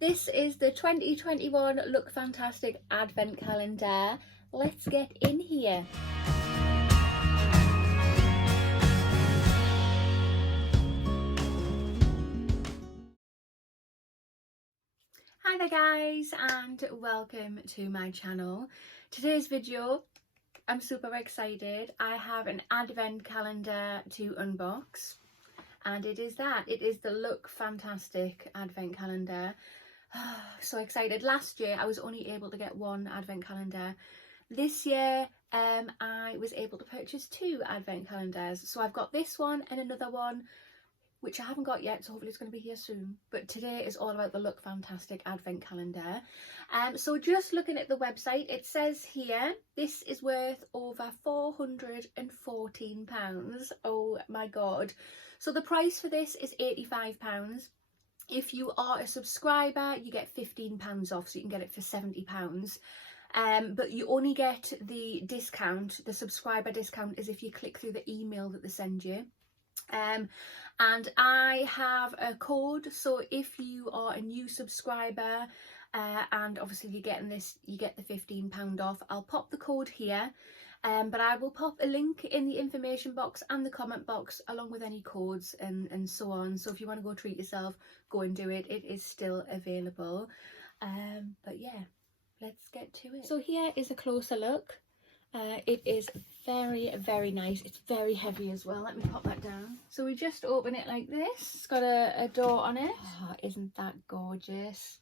This is the 2021 Look Fantastic Advent Calendar. Let's get in here. Hi there guys, and welcome to my channel. Today's video, I'm super excited. I have an advent calendar to unbox, and it is the Look Fantastic Advent Calendar. So excited. Last year I was only able to get one advent calendar. This year I was able to purchase two advent calendars. So I've got this one and another one which I haven't got yet, so hopefully it's going to be here soon. But today is all about the Look Fantastic Advent Calendar. So just looking at the website, it says here this is worth over £414. Oh my god. So the price for this is £85. If you are a subscriber, you get £15 off, so you can get it for £70. But you only get the discount, the subscriber discount, is if you click through the email that they send you. And I have a code, so if you are a new subscriber and obviously you're getting this, you get the £15 off. I'll pop the code here, but I will pop a link in the information box and the comment box along with any codes and so on. So if you want to go treat yourself, go and do it. It is still available. But yeah, let's get to it. So here is a closer look. It is very nice. It's very heavy as well. Let me pop that down. So we just open it like this. It's got a door on it. Oh, isn't that gorgeous?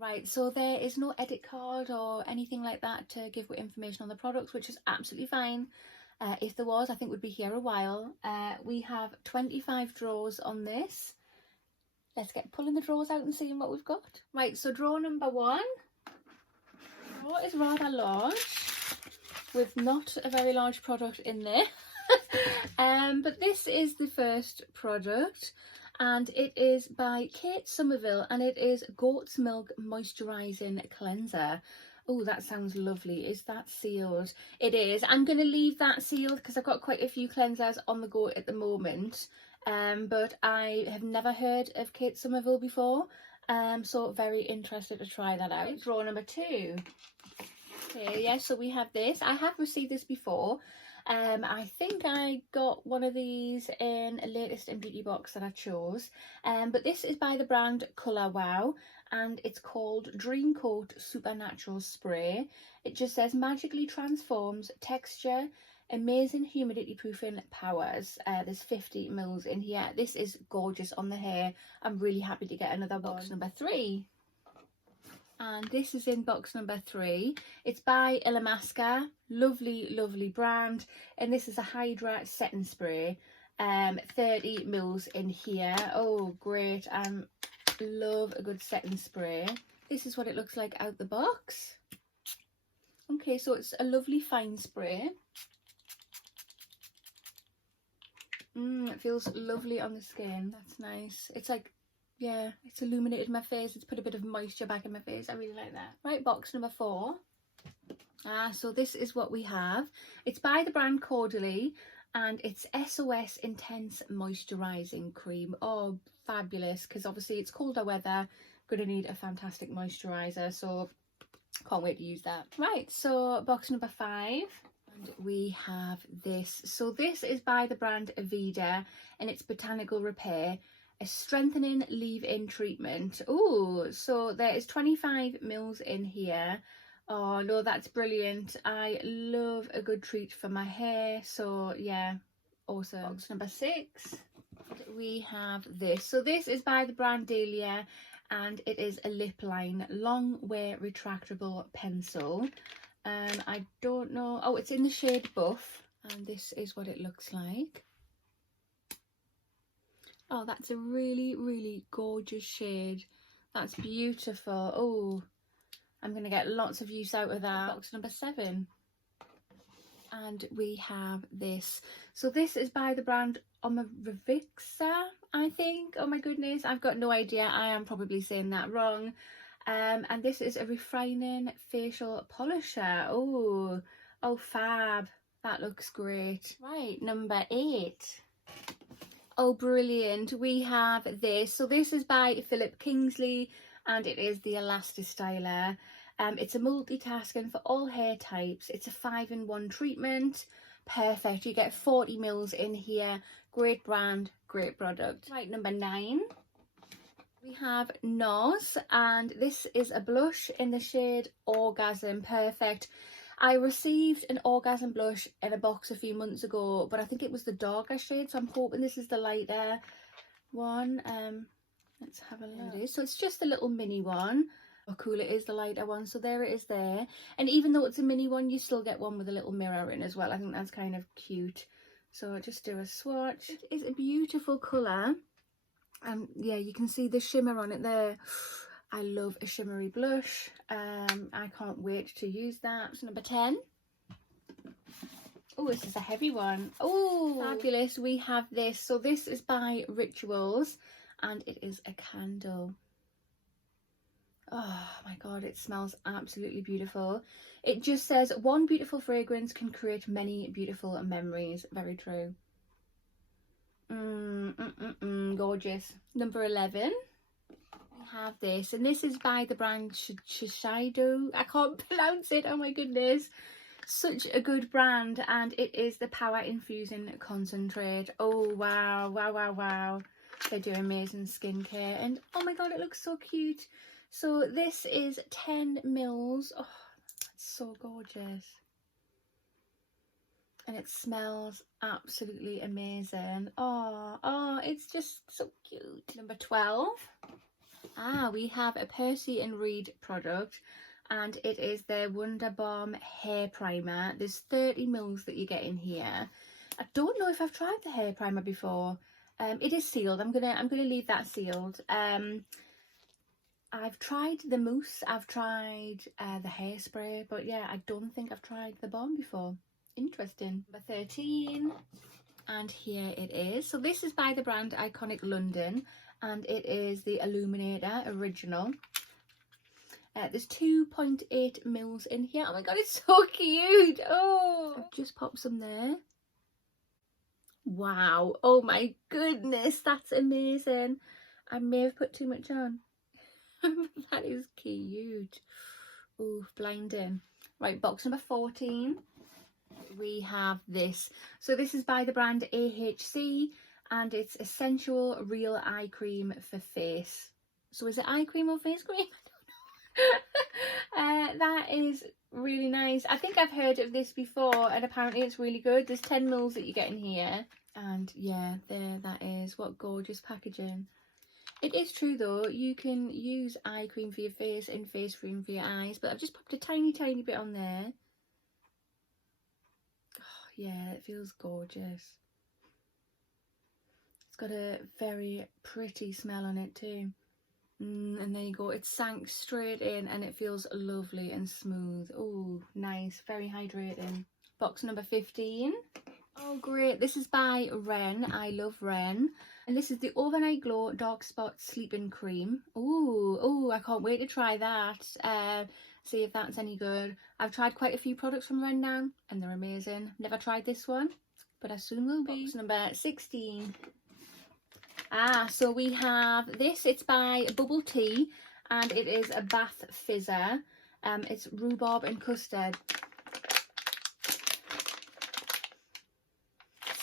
Right, so there is no edit card or anything like that to give information on the products, which is absolutely fine. If there was, I think we'd be here a while. We have 25 drawers on this. Let's get pulling the drawers out and seeing what we've got. Right, so drawer number one. Drawer is rather large, with not a very large product in there. But this is the first product, and it is by Kate Somerville, and it is Goat's Milk Moisturizing Cleanser. Oh, that sounds lovely. Is that sealed? It is. I'm going to leave that sealed because I've got quite a few cleansers on the go at the moment, but I have never heard of Kate Somerville before, so very interested to try that out. Drawer number two. Okay, yeah, so we have this. I have received this before. I think I got one of these in a latest in beauty box that I chose. But this is by the brand Colour Wow, and it's called Dreamcoat Supernatural Spray. It just says magically transforms texture, amazing humidity proofing powers. There's 50 mils in here. This is gorgeous on the hair. I'm really happy to get another one. Box number three. And this is in box number three. It's by Illamasqua, lovely brand, and this is a Hydra setting spray. 30 mils in here. Oh great, love a good setting spray. This is what it looks like out the box. Okay, so it's a lovely fine spray. It feels lovely on the skin. That's nice. It's like, yeah, it's illuminated my face. It's put a bit of moisture back in my face. I really like that. Right, box number four. So this is what we have. It's by the brand Cordially, and it's SOS Intense Moisturizing Cream. Oh, fabulous, because obviously it's colder weather. Gonna need a fantastic moisturizer, so can't wait to use that. Right, so box number five. And we have this. So this is by the brand Aveda, and it's Botanical Repair. A strengthening leave-in treatment. Oh, so there is 25 mils in here. Oh no, that's brilliant. I love a good treat for my hair, so yeah, awesome. Box number six, we have this. So this is by the brand Dahlia, and it is a lip line long wear retractable pencil. I don't know. Oh, it's in the shade Buff, and this is what it looks like. Oh, that's a really gorgeous shade. That's beautiful. Oh, I'm going to get lots of use out of that. Box number seven. And we have this. So this is by the brand Omarivixa, I think. Oh my goodness, I've got no idea. I am probably saying that wrong. And this is a refining facial polisher. Oh, fab. That looks great. Right, number eight. Oh, brilliant. We have this. So this is by Philip Kingsley, and it is the Elastistyler. It's a multitasking for all hair types. It's a 5-in-1 treatment. Perfect. You get 40 mils in here. Great brand, great product. Right, number 9. We have NOS, and this is a blush in the shade Orgasm. Perfect. I received an Orgasm blush in a box a few months ago, but I think it was the darker shade, so I'm hoping this is the lighter one. Let's have a look. So it's just a little mini one. Oh, cool, it is the lighter one, so there it is there. And even though it's a mini one, you still get one with a little mirror in as well. I think that's kind of cute. So I'll just do a swatch. It is a beautiful colour. Yeah, you can see the shimmer on it there. I love a shimmery blush. I can't wait to use that. So number 10. Oh, this is a heavy one. Oh, fabulous. We have this. So this is by Rituals, and it is a candle. Oh my god, it smells absolutely beautiful. It just says, one beautiful fragrance can create many beautiful memories. Very true. Gorgeous. Number 11. We have this, and this is by the brand Shiseido. I can't pronounce it, oh my goodness. Such a good brand, and it is the Power Infusing Concentrate. Oh wow, wow, wow, wow. They do amazing skincare, and oh my god, it looks so cute. So this is 10 mils. Oh, it's so gorgeous. And it smells absolutely amazing. Oh, it's just so cute. Number 12. We have a Percy and Reed product, and it is the Wonder Balm hair primer. There's 30 mils that you get in here. I don't know if I've tried the hair primer before. It is sealed. I'm gonna leave that sealed. I've tried the mousse, I've tried the hairspray, but yeah, I don't think I've tried the balm before. Interesting. Number 13, and here it is. So this is by the brand Iconic London, and it is the Illuminator Original. There's 2.8 mils in here. Oh my god, it's so cute. Oh, I've just popped some there. Wow, oh my goodness, that's amazing. I may have put too much on. That is cute. Oh, blinding. Right, box number 14. We have this. So this is by the brand AHC, and it's a sensual real eye cream for face. So is it eye cream or face cream? I don't know. That is really nice. I think I've heard of this before, and apparently it's really good. There's 10 mils that you get in here, and yeah, there that is. What gorgeous packaging. It is true though, you can use eye cream for your face and face cream for your eyes, but I've just popped a tiny bit on there. Oh, yeah, it feels gorgeous. It's got a very pretty smell on it too. And there you go, it sank straight in, and it feels lovely and smooth. Oh, nice, very hydrating. Box number 15. Oh great, this is by Ren. I love Ren. And this is the Overnight Glow Dark Spot Sleeping Cream. Oh, I can't wait to try that. See if that's any good. I've tried quite a few products from Ren now, and they're amazing. Never tried this one, but I soon will be. Box number 16. So we have this. It's by Bubble Tea, and it is a bath fizzer. It's rhubarb and custard.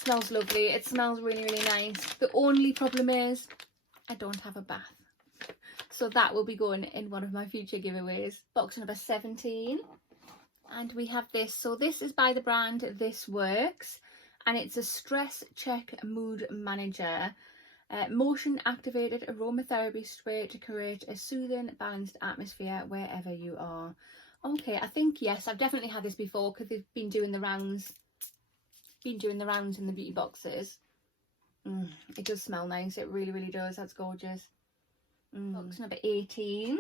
Smells lovely. It smells really nice. The only problem is I don't have a bath, so that will be going in one of my future giveaways. Box number 17, and we have this. So this is by the brand This Works, and it's a stress check mood manager, motion activated aromatherapy spray to create a soothing, balanced atmosphere wherever you are. Okay, I think yes, I've definitely had this before because they've been doing the rounds. In the beauty boxes. It does smell nice. It really does. That's gorgeous. Box number 18.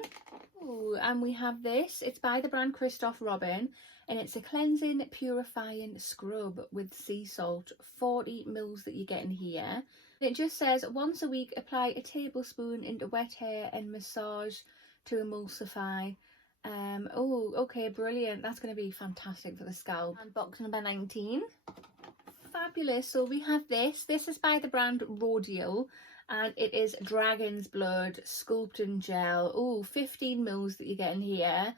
Ooh, and we have this. It's by the brand Christoph Robin, and it's a cleansing purifying scrub with sea salt. 40 mils that you get in here. It just says once a week apply a tablespoon into wet hair and massage to emulsify. Oh, okay, brilliant. That's going to be fantastic for the scalp. And box number 19. Fabulous. So we have this. This is by the brand Rodial, and it is Dragon's Blood Sculpting Gel. Oh, 15 mils that you get in here.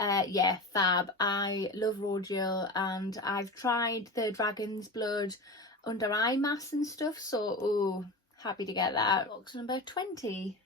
Yeah, fab. I love Rodial, and I've tried the Dragon's Blood under eye masks and stuff, so oh, happy to get that. Box number 20.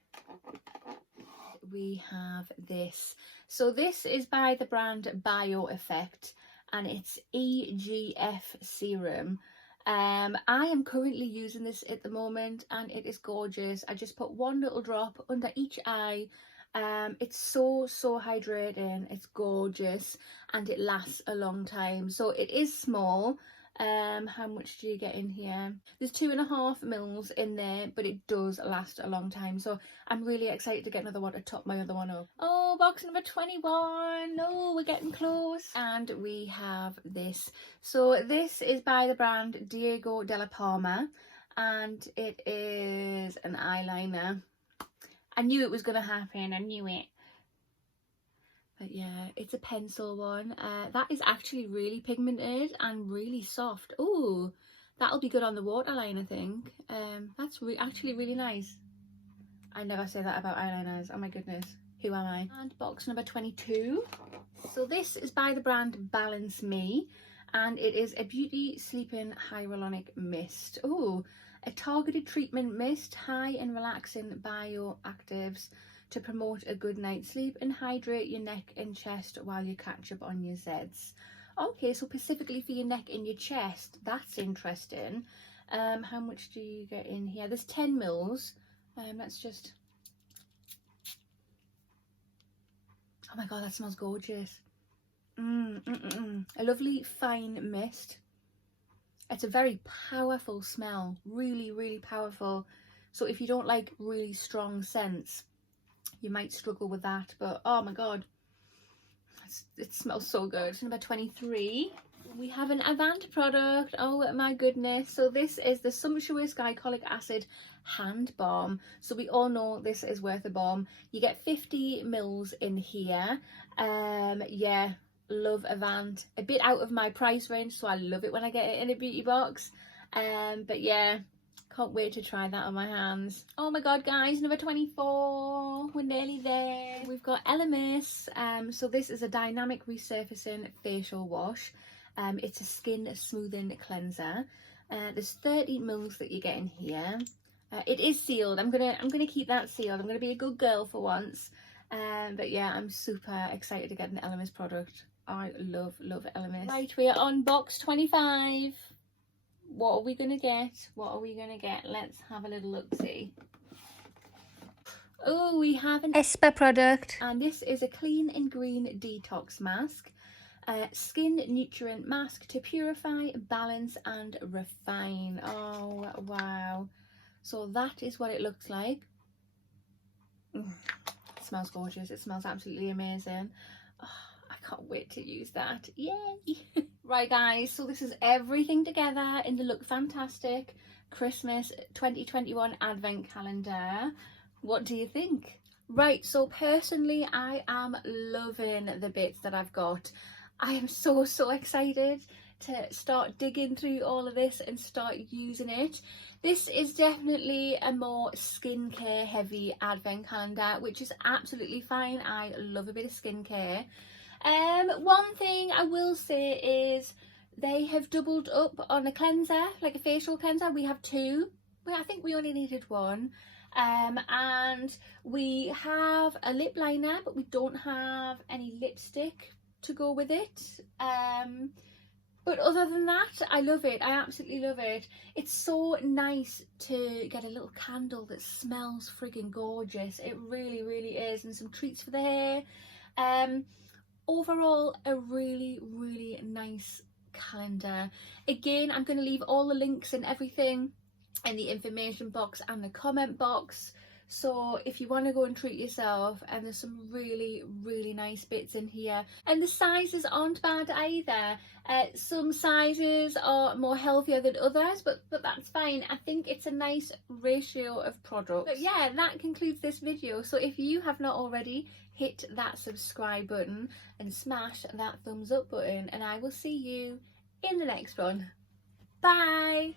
We have this. So this is by the brand Bio Effect, and it's Egf Serum. I am currently using this at the moment, and it is gorgeous. I just put one little drop under each eye. It's so hydrating, it's gorgeous, and it lasts a long time. So it is small. How much do you get in here? There's 2.5 mils in there, but it does last a long time, so I'm really excited to get another one to top my other one up. Oh, box number 21. No, we're getting close. And we have this. So this is by the brand Diego de la Palma, and it is an eyeliner. I knew it was gonna happen, I knew it. But yeah, it's a pencil one. That is actually really pigmented and really soft. Oh, that'll be good on the waterline, I think. That's actually really nice. I never say that about eyeliners. Oh my goodness, who am I? And box number 22. So this is by the brand Balance Me, and it is a Beauty Sleeping Hyaluronic Mist. Oh, a targeted treatment mist, high and relaxing bioactives to promote a good night's sleep and hydrate your neck and chest while you catch up on your Zeds. Okay, so specifically for your neck and your chest. That's interesting. How much do you get in here? There's 10 mils. Let's just... Oh my god, that smells gorgeous. A lovely fine mist. It's a very powerful smell. Really powerful. So if you don't like really strong scents, you might struggle with that, but oh my god, it smells so good. Number 23, we have an Avant product. Oh my goodness. So this is the Sumptuous Glycolic Acid Hand Balm. So we all know this is worth a bomb. You get 50 mils in here. Yeah, love Avant. A bit out of my price range, so I love it when I get it in a beauty box. But yeah, can't wait to try that on my hands. Oh my god, guys, number 24. We're nearly there. We've got Illamasqua. So this is a dynamic resurfacing facial wash. It's a skin smoothing cleanser. There's 30 mils that you get in here. It is sealed. I'm gonna keep that sealed. I'm gonna be a good girl for once. But yeah, I'm super excited to get an Illamasqua product. I love Illamasqua. Right, we are on box 25. What are we gonna get? What are we gonna get? Let's have a little look-see. Oh, we have an Esper product, and this is a clean and green detox mask. Skin nutrient mask to purify, balance and refine. Oh wow, so that is what it looks like. It smells gorgeous. It smells absolutely amazing. Oh, I can't wait to use that. Yay. Right guys, so this is everything together in the Look Fantastic Christmas 2021 advent calendar. What do you think? Right, so personally I am loving the bits that I've got. I am so excited to start digging through all of this and start using it. This is definitely a more skincare heavy advent calendar, which is absolutely fine. I love a bit of skincare. One thing I will say is they have doubled up on a cleanser, like a facial cleanser. We have two. Well, I think we only needed one. And we have a lip liner, but we don't have any lipstick to go with it. But other than that, I love it. I absolutely love it. It's so nice to get a little candle that smells friggin' gorgeous. It really is. And some treats for the hair. Overall, a really nice calendar. Again, I'm going to leave all the links and everything in the information box and the comment box. So if you want to go and treat yourself, and there's some really nice bits in here, and the sizes aren't bad either. Some sizes are more healthier than others, but that's fine. I think it's a nice ratio of products. But yeah, that concludes this video. So if you have not already, hit that subscribe button and smash that thumbs up button, and I will see you in the next one. Bye.